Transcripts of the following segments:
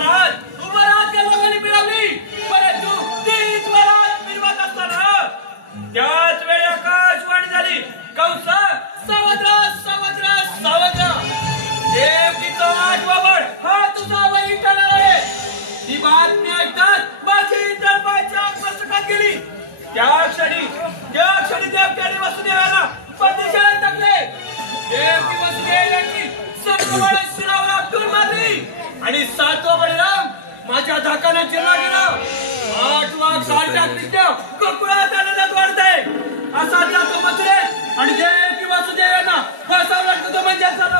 वरात या लोकांनी मिळवली, परंतु तीच वरात निर्मात असताना त्याच वेळी आकाशवाणी झाली, कंस सावत्र सावत्र सावत्र, देवकीचा आठवबळ हा तुझा वही करणार आहे. ती बातमी ऐकतात माझी दरबारच्या मस्तकात गेली. त्या क्षणी देवकीने वसुदेवाला बंदिशात टाकले. देवकी वसुदेव यांनी सर्व बळ शिरावर आपटून मारली आणि 7वा बळीराम माझ्या धाकाने जिरला गेला. 8 वाघ सारख्या कृष्ण गोकुळात आनंदात वाढतंय. असा जातो मथुरे आणि देवकी वसुदेव यांना फसावं लागतं तो म्हणजे झालं.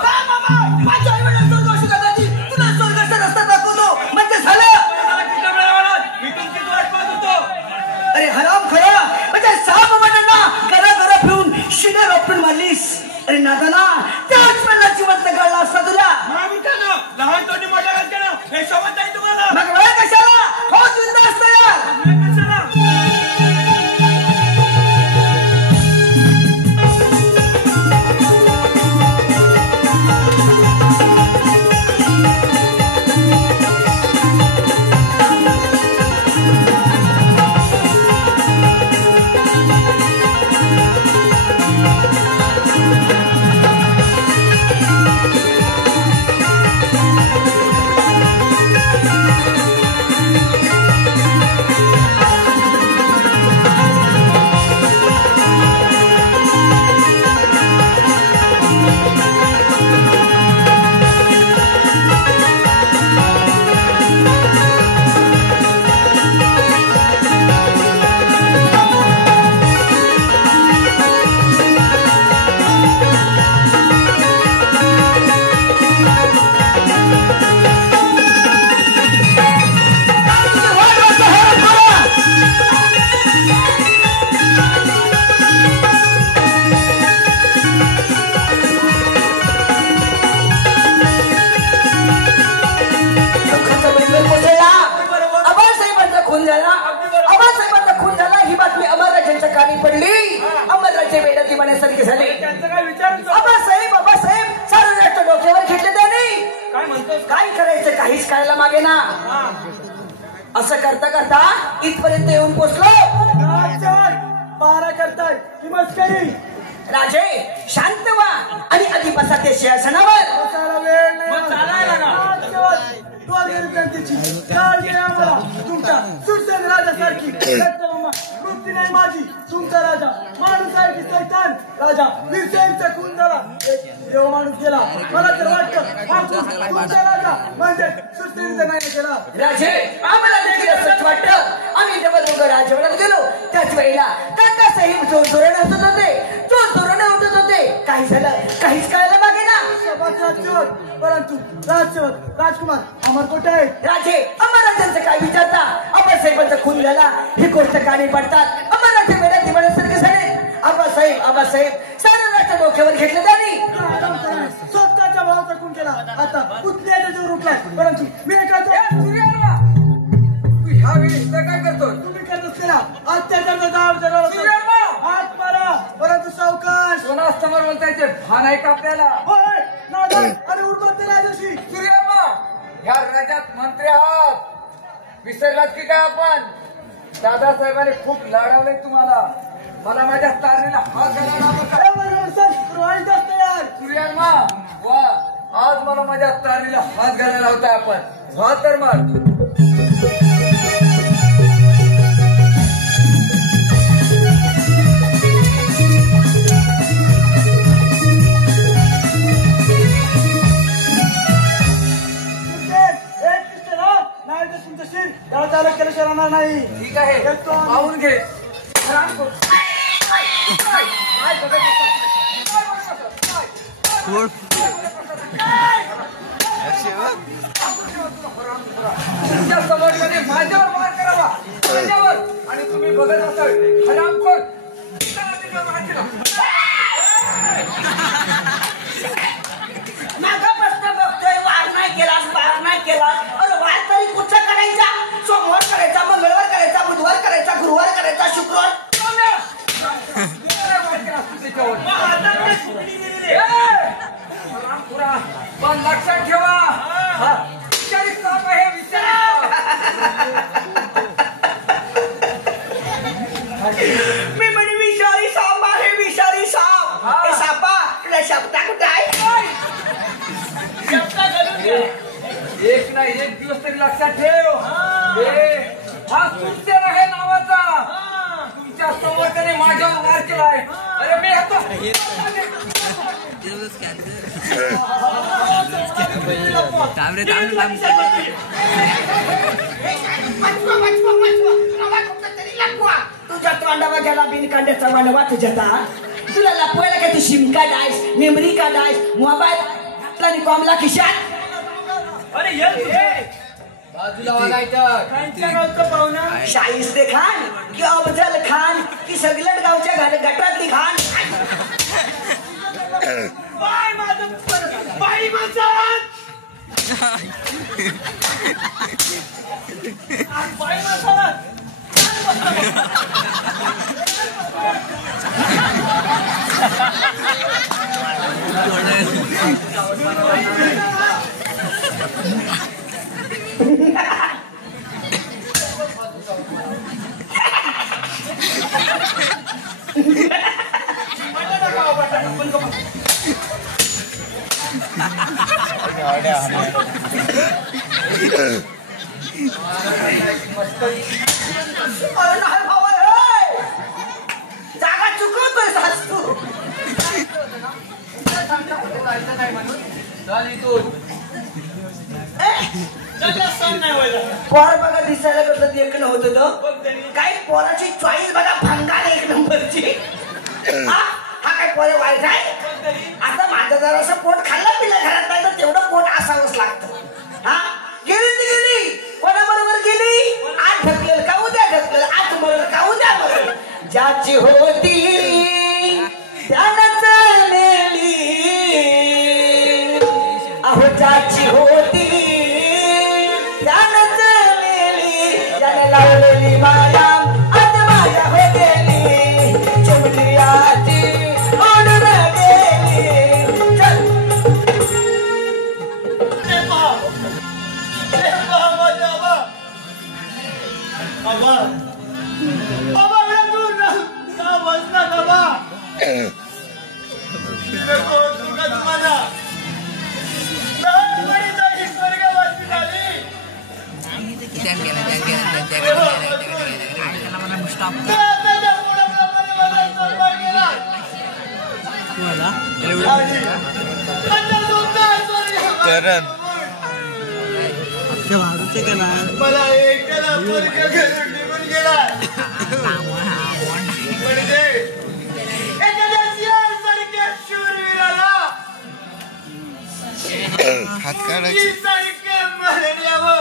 माझ्या आई वडिलांचा दोष दादाजी, तुला स्वर्गाचा रस्ता दाखवतो म्हणजे झालं. मी तुमचीच वाट पाहत होतो. अरे हराम खरा म्हणजे 6 महिन्यांना घरा फिरून शिने रोपटून मारलीस. अरे नादाना त्याच वेळेला जिवंत गळला असता तुला. लहान तोंडी मोठा घात केला हे समजत नाही तुम्हाला. मग वेळ कशाला हो जिंदा असतं यार. असं करता करता इथपर्यंत येऊन पोचलो. पारा करताय की मस्करी. राजे शांत व्हा आणि आधी बसा ते सिंहासनावर. तुमच्या सुरसेन राजासारखी वृत्ती नाही माझी. तुमचा राजा माणूस आहे की सैतान. राजा वीरसेनचा खून झाला, देव माणूस गेला. मला तर वाटतं तुमचा राजा म्हणजे सुरसेनचा नाही केला. राजे आम्हाला देखील असंच वाटतं. आम्ही जेव्हा दोघं राजवनात गेलो त्याच वेळेला काकासाहेब जोर जोराने उठत होते. काही झालं काहीच कळायला मागे ना. परंतु राजकुमार अमर कुठे आहे. राजे अमराजांचं काय विचारता. आबासाहेबांचा खून झाला ही गोष्ट कानी पडतात. अमराचे वेळा दिवाळ्यासारखे झाले. आबासाहेब सारा राष्ट्र डोक्यावर घेतलं त्यांनी. स्वतःच्या भावाचा खून केला. आता पुतण्याच्या जोर उठलाय. परंतु मी काय काय करतो. तुम्ही करत असलेला अत्याचारचा दाब हात मारा. परंतु सावकाश कोणास समोर बोलतायचे भान आहे का आपल्याला. आणि उर्मत राजाशी सूर्यम्मा ह्या राज्यात मंत्री आहात. विसरलात की काय आपण. दादासाहेबांनी खूप लढवले तुम्हाला. मला माझ्या तारणीला हात घालायला सूर्यम्मा वा आज मला माझ्या तारणीला हात घालायला होता आपण. वा तर मग नाही. ठीक आहे पाहून घे. तुमच्या समाजाने माझ्यावर मार करावा आणि तुम्ही बघत असाल हरामखोर. मागापासून बघतोय वार नाही केला. अरे वार तरी कुठचा करायचा. सोमवार करायचा, मंगळवार करायचा, बुधवार करायचा, गुरुवार करायचा, शुक्रवार. पण लक्षात ठेवा. हे विषय एक ना एक दिवस तरी लक्षात ठेव. हा सुरसेन आहे नावाचा. तुमच्या समोर त्याने माझ्यावर वार केलाय. अरे मी आता तुझ्या तोंडावा गेला बिनकांड्याचा वाणवा तुझ्या. तुला लपवायला काय तू सिम कार्ड आहेस, मेमरी कार्ड आहेस, मोबाईल कॉमला खिशात. अरे ये बाजूला वागायचं. कांच्या गावचं पाहुणा शाहिस्ते खान की अफजल खान की सगळ्यात गावच्या गटातली खान. बाय माझं बाई माझं बाई माझं जागा चुकवतोय तू. पोर बघा दिसायला कसं देखणं होत होतं. काही पोराची चॉईस बघा भंगार एक नंबरची. हा काय पोरे वाईट आहे. आता माझं जर असं पोट खाल्लं पिलं घरात नाही तर तेवढं पोट असावंच लागतं. हा गेली ती गेली कोणाबरोबर गेली. आज ढकलेल का उद्या ढकलेल, आज मरल का उद्या मरल. ज्याची होती त्यानंच नेली. अहो ज्याची होती त्यानंच नेली. त्याने लावलेली माया आज माया हो गेली. चुमलियाची ओढून गेली. चल मला एकट्याला पोरगा घरून निघून गेला. म्हणजे एखाद्या सिंहासारख्या शूरवीराला सारख्या मरण यावं.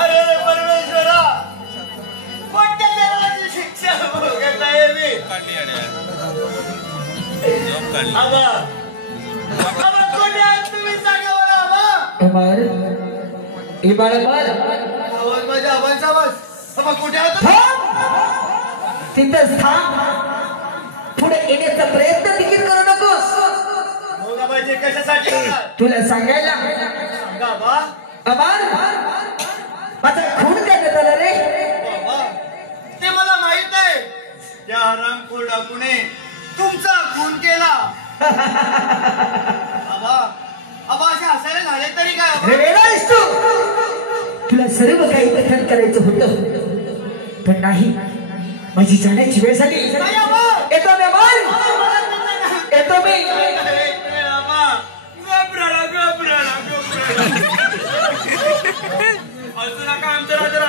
अरे परमेश्वरा, कोणत्या देवाची शिक्षा भोगत आहे मी. आबा कोणी आज तुम्ही सांगा मला. आबा आवाज माझ्या आबांचा आवाज. आबा कुठे आहात. तिथंच थांब. पुढे येण्याचा प्रयत्न देखील करू नकोस. पाहिजे कशासाठी तुला सांगायला बाबा. माझा खून करण्यात आला रे. ते मला माहित आहे. त्या हरामखोर डाकूने तुमचा खून केला. आबा असे हसायला झाले तरी काय. वेळास तू. तुला सर्व काही कथन करायचं होतं पण नाही. माझी जाण्याची वेळ झाली. येतो मी. अजून नका आमचं राजा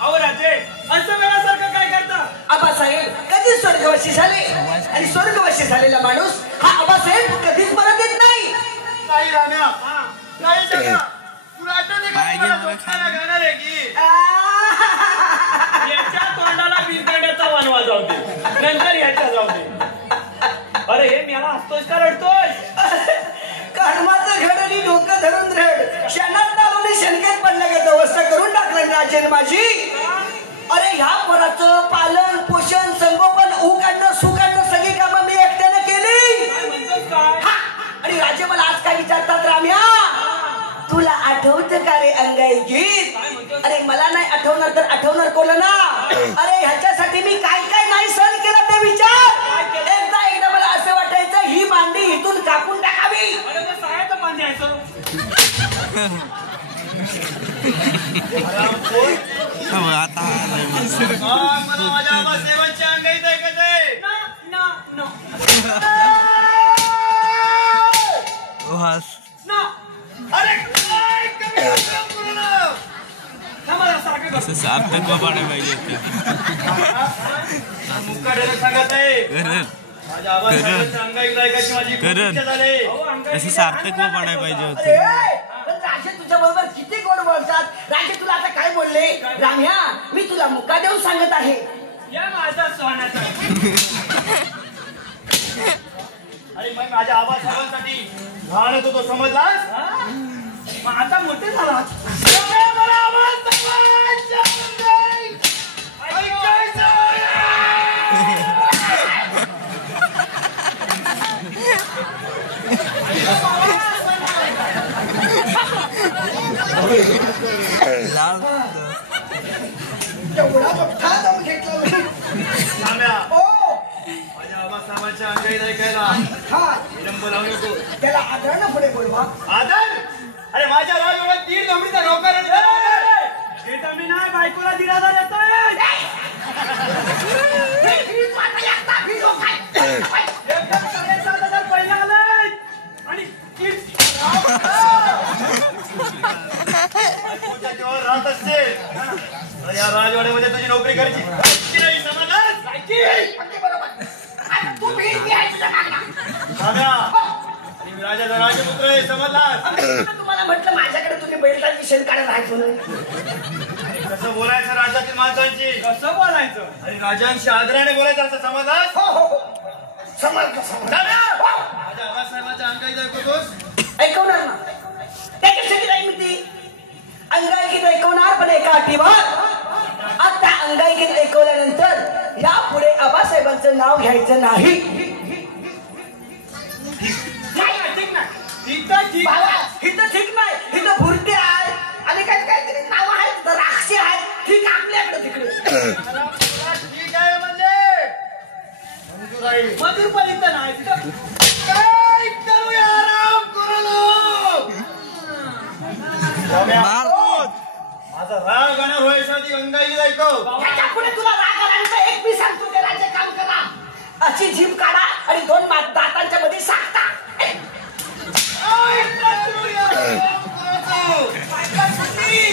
अहो राजे असं वेळासारखं काय करता. आबासाहेब कधीच स्वर्गवासी झाले आणि स्वर्गवासी झालेला माणूस हा आबासाहेब कधीच परत येत नाही. नाही राम्या नाही जगा. तुला आठवते का मला झोपायला घालणार आहे की याच्या तोंडाला बिनकांड्याचा वानवा जाऊ दे नंतर याच्या जाऊ दे. अरे हे मला हसतोय का रडतोय. कर्माचं घड आणि डोकं धरून रड. क्षणात नालोने शंकेत पडण्याची अवस्था करून टाकलं राजेन माझी. अरे ह्या पोराचं पालन पोषण संगोपन उकांड सुकांड सगळी कामं मी एकट्याने केली. आणि राजे मला आज काय विचारतात. राम्या तुला आठवतं का रे अंगाई गीत. अरे मला नाही आठवणार तर आठवणार कोण ना. अरे ह्याच्यासाठी मी काय काय नाही सहन केलं ते मला माझ्या आबासाहेबांची अंगाई ऐकत आहे. अरे काय करू ना असं सार्थक पाडायला पाहिजे मुक्काड्याला सांगत आहे. माझ्या आबासाहेबांची अंगाई ऐकायची माझी इच्छा झाली. असं सार्थक पाडायला पाहिजे अरे होतं. पण राजे तुझ्या बरोबर किती गोड बोलतात. राजे तुला आता काय बोलले? राम्या मी तुला मुक्का देऊन सांगत आहे. या माझा सोन्याचा. अरे मग माझ्या आबासाहेबांसाठी लहान होतो तो समजलास. मग आता मोठे झाला. एवढा मोठा दम घेतला मी. ओ माझ्या आबासाहेबांच्या अंगाई ऐकायला हा विलंब लावू नको. त्याला आदरानं पुढे बोलवा. आदर. अरे माझ्या राजवाड्यात 1.5 दमडीचा नोकर हे दमडी नाही बायकोला 1,500 येतोय. एकदम 7,500 पहिला आलाय आणि बायकोच्या जीवावर राहत असते. या राजवाड्यामध्ये तुझी नोकरी करायची नाही. समजलास? आणि राजाचा राजपुत्र आहे. समजलास? तुम्हाला म्हटलं माझ्याकडे तुम्ही बैलगाडी शेण काढत राहायचं म्हणून. कसं बोलायचं राजातील माणसांची? कसं बोलायचं? आणि राजांशी आदराने बोलायचं असं समजलास? हो हो हो समजलं समजलं. माझ्या आबासाहेबांच्या अंगाई ऐकतोस? ऐकवणार ना. त्याच्यासाठी नाही मी अंगाईगीत ऐकवणार पण एका अटीवर. आता अंगाईगीत ऐकवल्यानंतर यापुढे आबासाहेबांचं नाव घ्यायचं नाही. इथं ठीक नाही. इथं भुरटे आहे आणि काहीतरी नाव आहेत. राक्षी आहेत. ठीक आपल्याकडे तिकडे ठीक आहे म्हणजे मजूर पण इथं नाही. काय करूया आराम करू. माझा राग आणि रोयसाठी अंगाई ऐकव. त्याच्या पुढे तुला राग आला एक मी सांगतो ते राज्य काम करा. अशी जीभ काढा आणि 2 दातांच्या मध्ये साखता.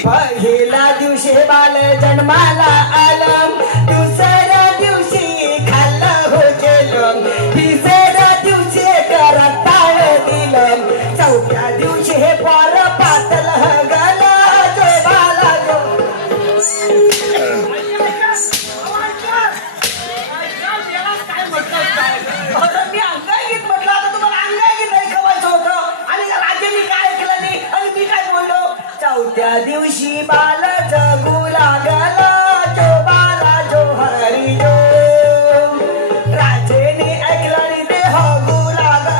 पहिला दिवशी बाल जन्माला आलं. दुसऱ्या दिवशी खाल्लं हो जेलं. तिसऱ्या दिवशी करत टाळ दिलं. चौथ्या दिवशी हे पोर पातल गला जो बाला मी अंगाईगीत म्हटलं. आता तुम्हाला अंगाईगीत ऐकवायचं होतं आणि राजांनी काय ऐकलं नाही आणि मी काय बोललो. चौथ्या दिवशी बाल जगू लागला. जो बाला जो हरी जो. राजेने ऐकलं आणि ते हगू लागला.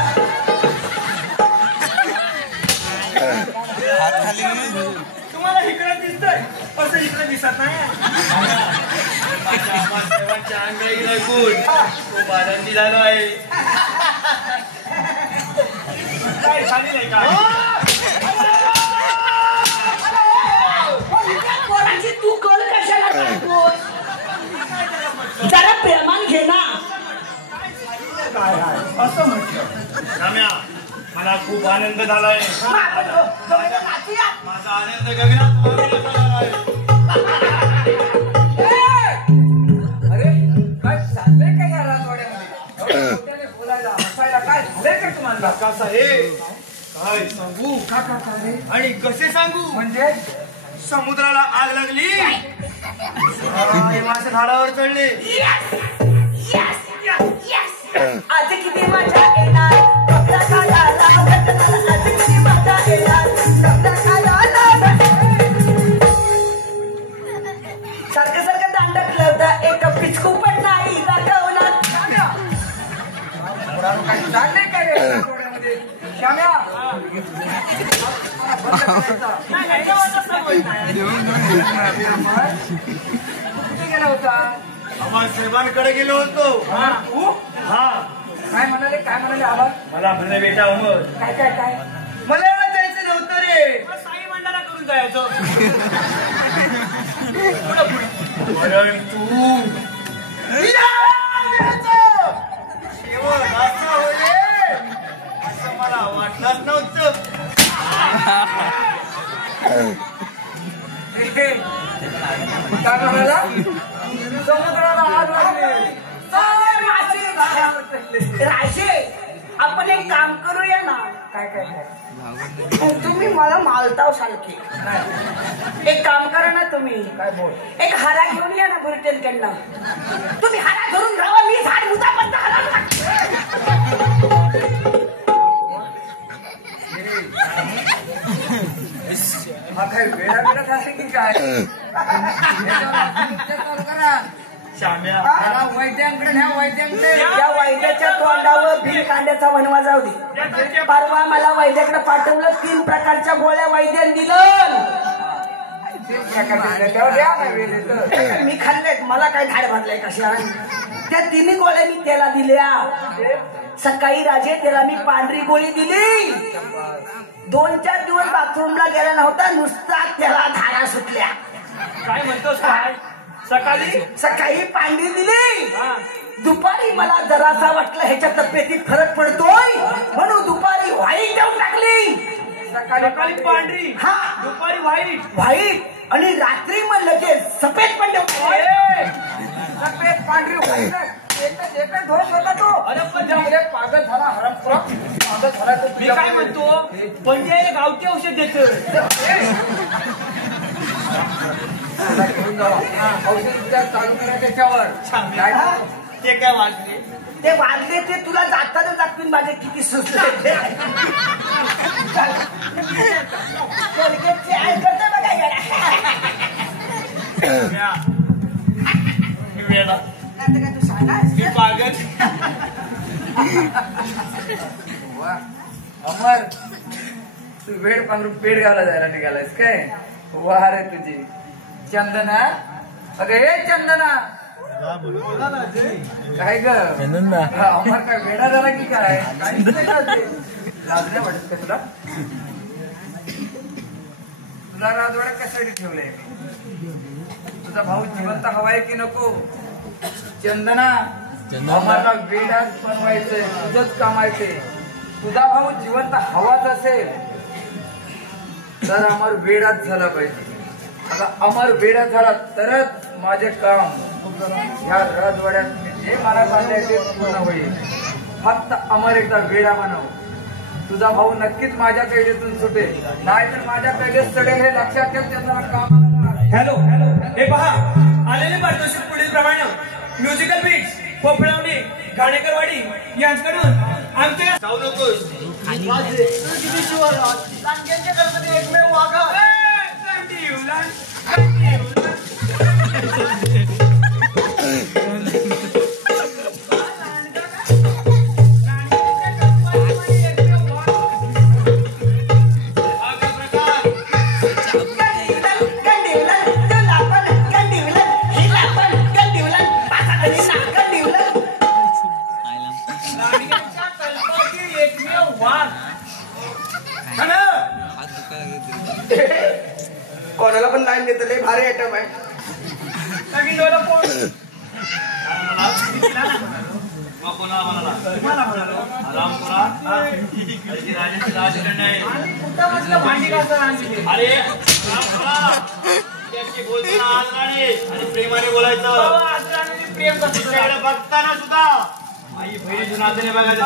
तुम्हाला इकडे दिसतंय असं इकडे दिसत नाही. माझ्या आबासाहेबांच्या अंगाई ऐकून खूप आनंदी झालो आहे. काय झाली नाही का? पोरांची तू कल कशाला काढतोस? जरा प्रेमान घे ना. असं म्हटलं राम्या मला खूप आनंद झालाय. माझा आनंद गगनात मावेना झाला आहे. अरे काय चाललंय का या राजवाड्यामध्ये? बोलायला हसायला काय झालंय का तुम्हाला? कसा हे काय सांगू आणि कसे सांगू. म्हणजे समुद्राला आग लागली आणि मासे झाडावर चढले. आज किती मजा येणार. आज किती मजा येणार. सारखं सारखं दांडक लावता एक पिचकू पण नाही दाखवणार. काही चाललंय का रे राजवाड्यामध्ये? श्याम्या कुठे गेला होता? आबासाहेबांकडे गेलो होतो. तू हा काय म्हणाले आबा? मला म्हणले बेटा अमर काय मला एवढं जायचं नव्हतं रे. साई मंडळा करून जायचं. परंतु शेवट असं होईल असं मला वाटलंच नव्हतं. काय म्हणाला? समुद्राला आग लागली. राजे आपण एक काम करूया ना. काय काय काय तुम्ही मला मालताव सारखे एक काम करा ना. तुम्ही काय बोल. एक हारा घेऊन या ना बुरटेलकडनं. तुम्ही हारा धरून राहा, मी झाड उदापर्यंत हा काय वेळा वेळा झाले की काय? चालू करा. श्याम्या त्याला वैद्यांकडे न्या. वैद्यांकडे त्या वैद्याच्या तोंडावर भील कांद्याचा वनवा जाऊ दे. परवा मला वैद्याकडे पाठवलं. 3 प्रकारच्या गोळ्या वैद्याने दिलं. मी खाल्लेत. मला काय धाड भरलंय कशा. त्या 3 गोळ्या मी त्याला दिल्या. सकाळी राजे त्याला मी पांढरी गोळी दिली. 2-4 दिवस बाथरूमला गेला नव्हता. नुसता त्याला धारा सुटल्या. काय म्हणतोस काय? सकाळी पांढरी दिली. दुपारी मला जरासा वाटलं ह्याच्या तब्येतीत फरक पडतोय म्हणून दुपारी व्हाईट देऊन टाकली. सकाळी पांढरी, हा दुपारी व्हाईट आणि रात्री मग लगेच सफेद पण देऊन. सफेद पांढरी एकच ढोस होता तो. अरे पण पागल झाला. हरमपुरा पागल झाला तो. मी काय म्हणतो, म्हणजे गावठी औषध देत. घेऊन जावा. औषध उपचार चालू करा त्याच्यावर. ते काय वाजले? ते वाजले ते तुला जाताना दाखवीन माझे किती सुचले. वेळा मी पागल. अमर तू वेळ पांघरून पेट घाला जायला निघालायस काय? वा रे तुझी चंदना. अगं हे चंदना काय ग? अमर काय वेडा झाला की काय? लाज नाही वाटत का तुला? तुला राजवाड्यात कशासाठी ठेवलंय मी? तुझा भाऊ जिवंत हवाय की नको? चंदना अमरला वेडाच बनवायचंय. तुझंच कामायचंय. तुझा भाऊ जिवंत हवाच असेल तर अमर वेडाच झाला पाहिजे. आता अमर वेडा झाला तरच माझे काम ह्या राजवाड्यात जे मला बांधायचे पूर्ण होईल. फक्त अमर एकदा वेडा बनव. तुझा भाऊ नक्कीच माझ्या कैदेतून सुटेल, नाहीतर माझ्या कैदेत चढेल हे लक्षात ठेव. त्यांना काम. हॅलो हे पहा, आलेले पारितोषिक पुढील प्रमाणे म्युझिकल बीट्स, पोफळवणी, घाणेकरवाडी यांच्याकडून आमच्या जाऊ नकोस. एकमेव वाघा. कोणाला पण लाईन देत लय भारी आयटम आहे. नवीन डोला पोट कोणाला म्हणाला रामपुरा राजकारण आहे. भांडी घासा. अरे त्याची बोलताना आज राणी आणि प्रेमाने बोलायचं. प्रेम कसं बघताना सुद्धा आई बहिणी नात्याने बघायचं.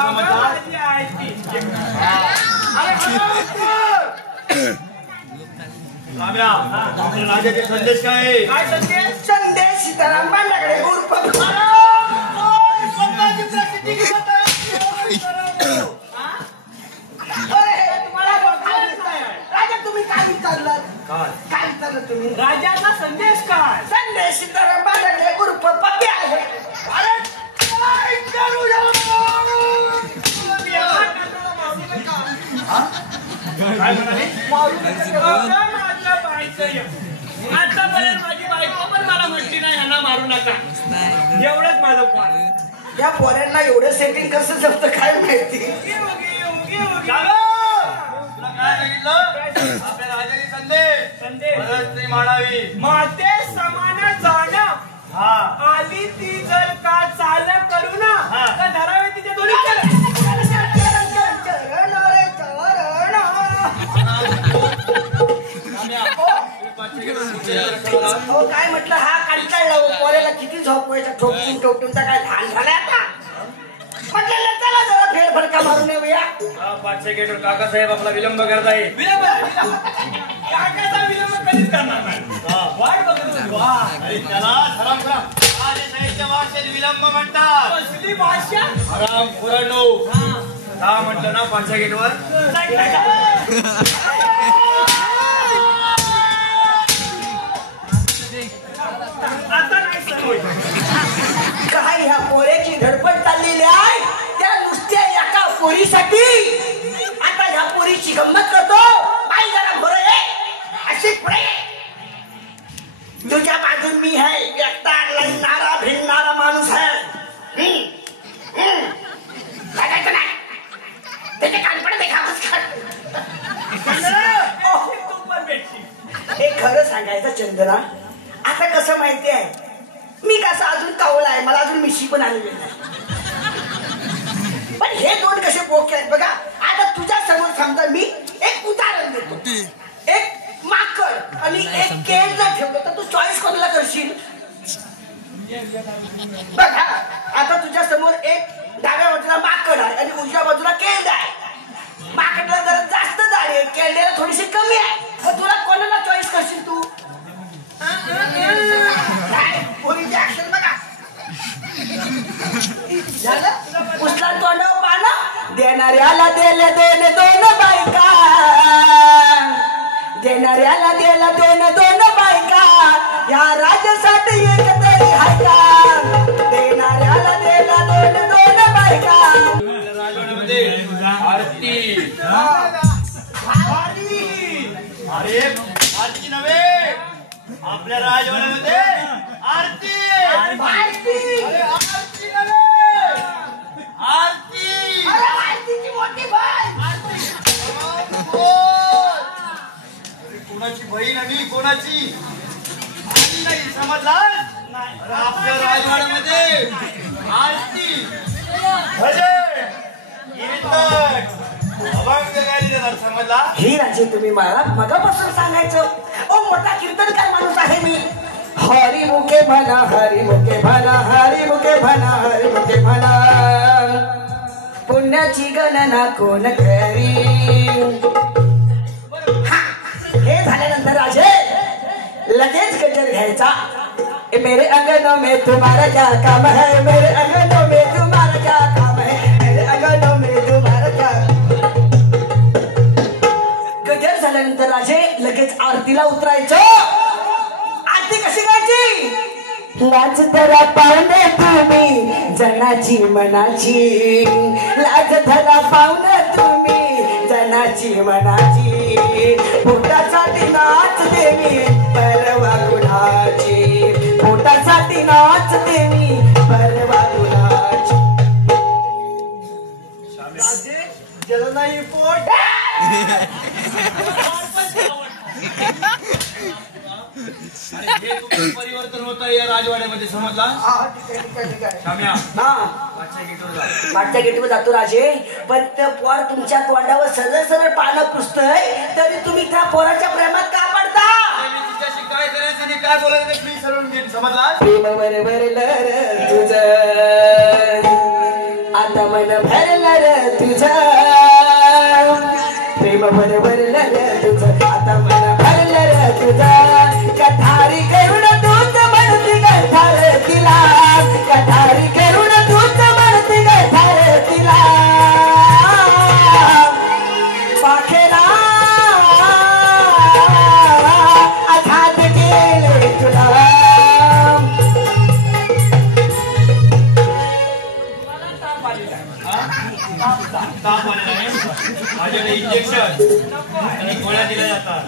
राजाचे संदेश काय? काय संदेश? संदेश सीताराम बांधाकडे उर्फ राजा. तुम्ही काय विचारलं? काय विचारलं तुम्ही? राजाचा संदेश काय? संदेश सीताराम बांधाकडे उर्फ पप्या आहे. अरे काय करूया? काय म्हणाली? आतापर्यंत माझी बायको पण मला म्हटली नाही ह्यांना मारू नका. एवढंच माझं पॉइंट. या पोरांना एवढं सेटिंग कसं जमतं काय माहिती. आपल्या राजाने संदेश मानावी. माते समान ना जाणं हा आली ती जर का चाल करू ना हा. तर धरावे तिच्या दोन्ही चरण. हो काय म्हटलं हा कंटाळला हो पोऱ्याला किती झोपवायचा ठोकून ठोकून तर काय लहान झालाय आता म्हटलं चला जरा फेरफटका मारून येऊया. पाचशे गेटवर काकासाहेब आपला विलंब करत आहे. विलंब काकाचा विलंब कधीच करणार नाही. वाट बघत होती. वा. अरे त्याला हराम खा साहित्य भाषेत विलंब म्हणतात. कसली भाषा. हराम खुरानो का म्हटलं ना पाचशे गेटवर आता नाही सर होईल. काय ह्या पोऱ्याची धडपड चाललेली आहे त्या नुसत्या एका पोरीसाठी. आता ह्या पोरीची गंमत करतो बाई जरा बरं आहे अशी पुढे तुझ्या बाजून मी आहे एकटा लढणारा भिडणारा माणूस आहे. लागायचं नाही त्याचे कानपण देखावच तू पण भेटशील. हे खरं सांगायचं चंदना आता कसं माहिती आहे मी कसं अजून कावला आहे मला अजून मिशी पण आलेली नाही पण हे दोन कसे बोके आहेत बघा. आता तुझ्या समोर समजा मी एक उदाहरण देतो. एक माकड आणि एक केळ जर ठेवलं तर तू चॉईस कोणाला करशील बघा. आता तुझ्या समोर एक डाव्या बाजूला माकड आहे आणि उजव्या बाजूला केळ आहे. माकडला जरा जास्त दाढी आहे केळ्याला थोडीशी कमी आहे. मग तुला कोणाला चॉईस करशील तू पोरीची ऍक्शन बघा. झालं उचला तोंडावर पानं देणाऱ्याला दिले दोन दोन बायका देणाऱ्याला दिला दोन बायका या राजासाठी एक तरी हाय का देणाऱ्याला दिला दोन बायका. राजवाड्यामध्ये आरती अरे आरती नव्हे आपल्या राजवाड्यामध्ये आरती आरती अरे आरती नव्हे आरती अरे आरतीची मोठी बहीण अरे कोणाची बहीण आणि कोणाची आरती नाही समजलास. अरे आपल्या राजवाड्यामध्ये आरती भजन कीर्तन अभंग गायले जातात समजला. ही राजे तुम्ही मला मगापासून सांगायचं ओ मोठा कीर्तनकार माणूस आहे मी. हरी मुखे म्हणा हरी मुखे म्हणा हरी मुखे म्हणा हरी मुखे म्हणा पुण्याची गणना कोण करी. हा, हे झाल्यानंतर राजे लगेच गजर घ्यायचा. ए मेरे अंगनों में तुम्हारा क्या काम है मेरे अंगनों में तुम्हारा क्या काम है मेरे अंगनों में तुम्हारा क्या. गजर झाल्यानंतर राजे लगेच आरतीला उतरायचं. आरती कशी गायची. लाज धरा पाहुणे तुम्ही जनाची मनाची लाज धरा पाहुणे तुम्ही जनाची मनाची पोटासाठी नाच देवी परवा गुणाची पोटासाठी नाच देवी परवा गुणाची. राजे जल नाही पोट अरे हे तुमचं परिवर्तन होत आहे या राजवाड्यामध्ये समजला. शाम्या पाचशे गेटवर जा. मागच्या गेटवर जातो राजे पण त्या पोर तुमच्या तोंडावर सरळ सरळ पानं पुसतय तरी तुम्ही त्या पोराच्या प्रेमात का पडता. मी तिच्याशी काय करायचं आणि काय बोलायचं ते प्लीज ठरवून घेईन समजला. प्रेम भरलं तुझं आता मन भरलं तुझं प्रेम भरलं तुझं आता मन भरलं तुझं कथारी करून तूच म्हणती गठार तिला कथारी करून तूच म्हणती गठार तिला पाखेरा अथात केले तुला. ताप आलेला आहे माझ्याकडे इंजेक्शन आणि गोळ्या दिल्या जातात.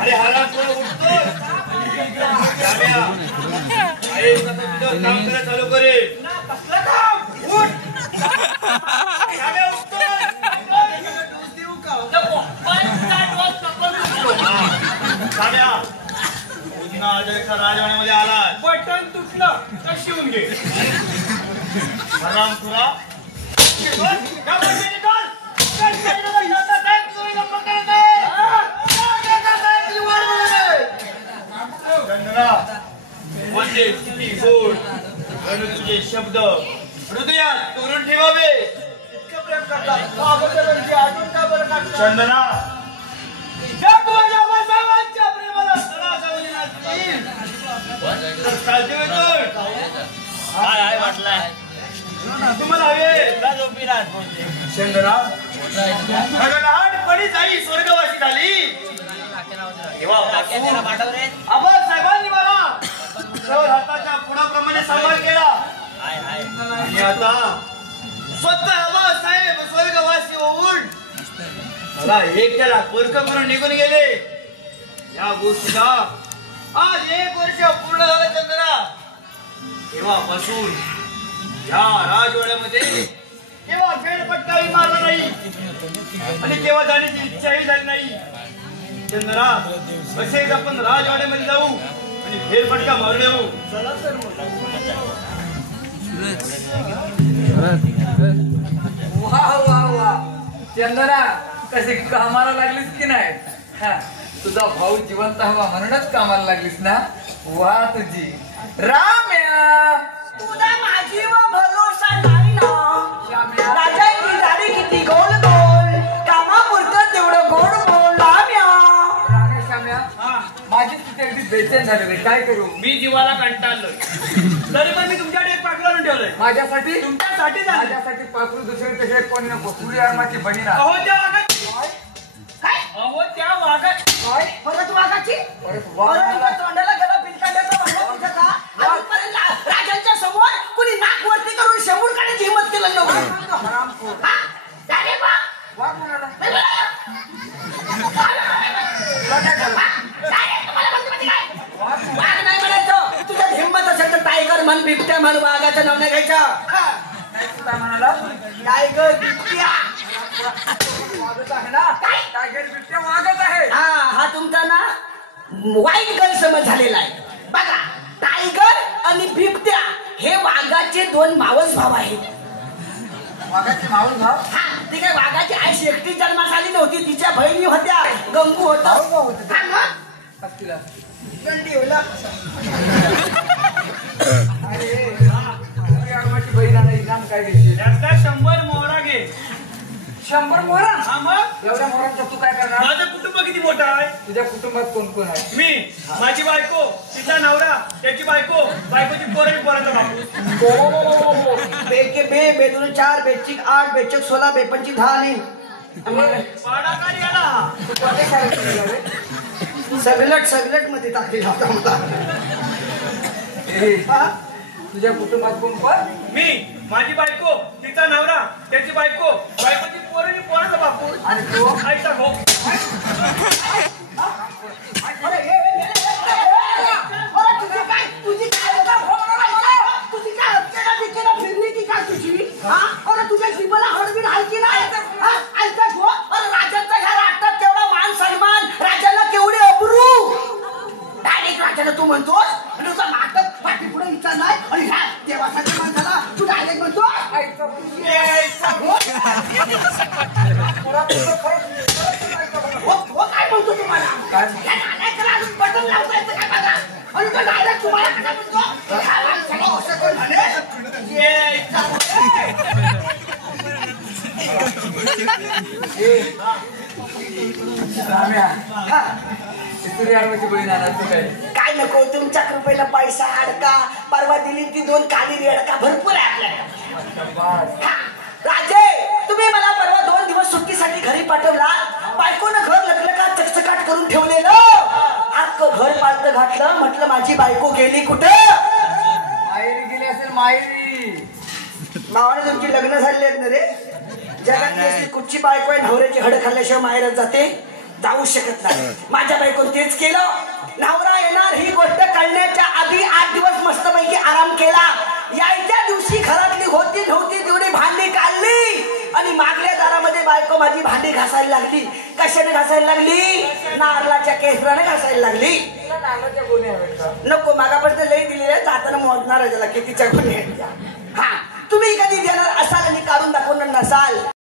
अरे हरा कोण उठतो शाम्या. अरे कसं तुझं काम करायला चालू करे उठ शाम्या उठतो. शाम्या पुन्हा अजयका राजवाड्यामध्ये आला. बटन तुटलं तर शिवून घे. हराम खुरा बोलते किती गोड आणि तुझे शब्द हृदयात कोरून ठेवावे. इतकं प्रेम करतात अगोदरांची आठवण का बरं काढतात? चंदना या तुझ्या वसावांच्या प्रेमाला चला जाऊन नाचतील. तर चालते होय तू. काय वाटलाय तुम्हाला हवे चंदना अगं लहानपणी जाई स्वर्गवासी झाली तेव्हा आबा साहेबांनी मला जवळ हाताच्या पुढाप्रमाणे सांभाळ केला. आणि आता स्वतः आबा साहेब स्वर्गवासी होऊन मला एकट्याला कोरक करून निघून गेले. या गोष्टीला आज 1 वर्ष पूर्ण झालं चंद्रा. तेव्हापासून या राजवाड्यामध्ये केव्हा फेरफटकाही मारला नाही आणि केव्हा जाण्याची इच्छाही झाली नाही. चंद्रा असेच आपण राजवाड्यामध्ये जाऊ आणि फेरफटका मारून येऊ. चला सर वाह वाह वाह चंदना कशी कामाला लागलीस की नाही? हा, तुझा भाऊ जिवंत हवा म्हणूनच कामाला लागलीस ना? वाह तुझी राम्या तुला माझी व भरोसा नाही ना. श्याम्या राजाची दाढी किती गोल गोल कामापुरतं तेवढं गोड बोल लाम्या. राम्या श्याम्या माझी तिथे अगदी बेचैन झाले रे. काय करू? मी जीवाला कंटाळलोय तरी पण मी तुमच्याकडे एक पाठवून आणून ठेवलंय. माझ्यासाठी तुमच्यासाठी झालं. माझ्यासाठी पाखरू दुसरे तसे कोणी नको. सूर्य आर्माची बहीण आहे. अहो त्या वाघात काय अहो त्या वाघात काय? परत वाघाची परत वाघ परत आला. तुझ्या तोंडाला गेला पिलकांड्याचा वाघा तुझ्या का? आजपर्यंत राजांच्या समोर कुणी नाक वरती करून शंभर काढायची हिंमत केलं नव्हतं. हरामखोर. हा? डायरेक्ट वाघ. वाघ म्हणाला. डायरेक्ट तुम्हाला म्हणते म्हणजे काय? वाघ नाही म्हणायचं. तुझ्यात हिंमत असेल तर टायगर म्हण बिबट्या म्हण वाघाचं नाव नाही घ्यायचं. हा. काय म्हणाला? टायगर बिबट्या वाघच आहे ना? टायगर बिबट्या वाघच आहे. हा तुमचा ना वाईट गैरसमज झालेला आहे. बघा टायगर आणि बिबट्या हे वाघाचे 2 मावस भाव आहेत. वाघाचे मावस भाव? हा ती काय वाघाची आई एकटी जन्मास आली नव्हती. तिच्या बहिणी होत्या. गंगू होता. भाऊ भाऊ होते. हा मग? असतील. गंडी होला. अरे सूर्य आर्माची बहीण आहे. इनाम काय घेतली? त्यातला 100 मोहरा घे. 100 मोहरा? हा मग एवढ्या मोहरांचा तू काय करणार? माझं कुटुंब किती मोठं आहे. तुझ्या कुटुंबात कोण कोण आहे? मी माझी बायको तिचा नवरा त्याची बायको बायकोची पोरं पोराचा बापू. बेके बे बेदून 4 बेचिक 8 बेचक 16 बेपंची 10 आणि पाडाकारी आला हा. तू कोणत्या शाळेत शिकला रे? सगलट मध्ये टाकलेला होता. ए, हा? तुझ्या कुटुंबात कोण कोण? मी माझी बायको तिचा नवरा त्याची बायको बायकोची पोरं पोराचा बापू आणि तू? आईचा भाऊ. अरे तुझी काय तुझी काय हत्याला दिकेला फिरली की काय तुझी? हा? अरे तुझ्या जीवाला हडबीड आहे की नाही? हा? ऐकत हो? अरे राजांचा ह्या राष्ट्रात केवढा मान सन्मान, राजाला केवढे अब्रू. डायरेक्ट राजाला तू म्हणतोस आणि तुझा नाटक पाठीपुढे विचार नाही आणि ह्या देवासाठी माणसाला तू डायरेक्ट म्हणतो. हो काय म्हणतो तुम्हाला? या नालायकाला अजून बटन लावता येतं काय बघा. आणि तो डायरेक्ट तुम्हाला काय म्हणतो? ह्या माणसाला असं कोण म्हणे? राम्या हा. सूर्य आर्माची बहीण आहे. तू काय? काय नको तुमच्या कृपेला पैसा अडका परवा दिली ती 2 काली रेडका भरपूर आहे आपल्याकडे. बस. हा. राजे तुम्ही मला परवा 2 दिवस सुट्टीसाठी घरी पाठवला. बायकोनं घर लकलकात चकचकाट करून ठेवलेलं. अख्खं घर पालत घातलं. म्हटलं माझी बायको गेली कुठं? माहेरी गेली असेल. माहेरी नावाने तुमची लग्न झालेली आहेत ना रे. जगातली अशी कुठची बायको आहे नवऱ्याची हड खाल्ल्याशिवाय माहेरात जाते? जाऊ शकत नाही. माझ्या बायकोनं तेच केलं. नवरा येणार ही गोष्ट कळण्याच्या आधी 8 दिवस मस्तपैकी आराम केला. यायच्या दिवशी घरातली होती नव्हती तेवढी भांडी काढली आणि मागल्या दारामध्ये बायको माझी भांडी घासायला लागली. कशाने घासायला लागली? नारळाच्या केसराने घासायला लागली. कानाच्या गुन्हे हवेत का? नको मागापर्यंत लई दिलेल्या जाताना मोजणार आहे त्याला कितीच्या गुन्हे. हा तुम्ही कधी देणार असाल आणि काढून दाखवणार नसाल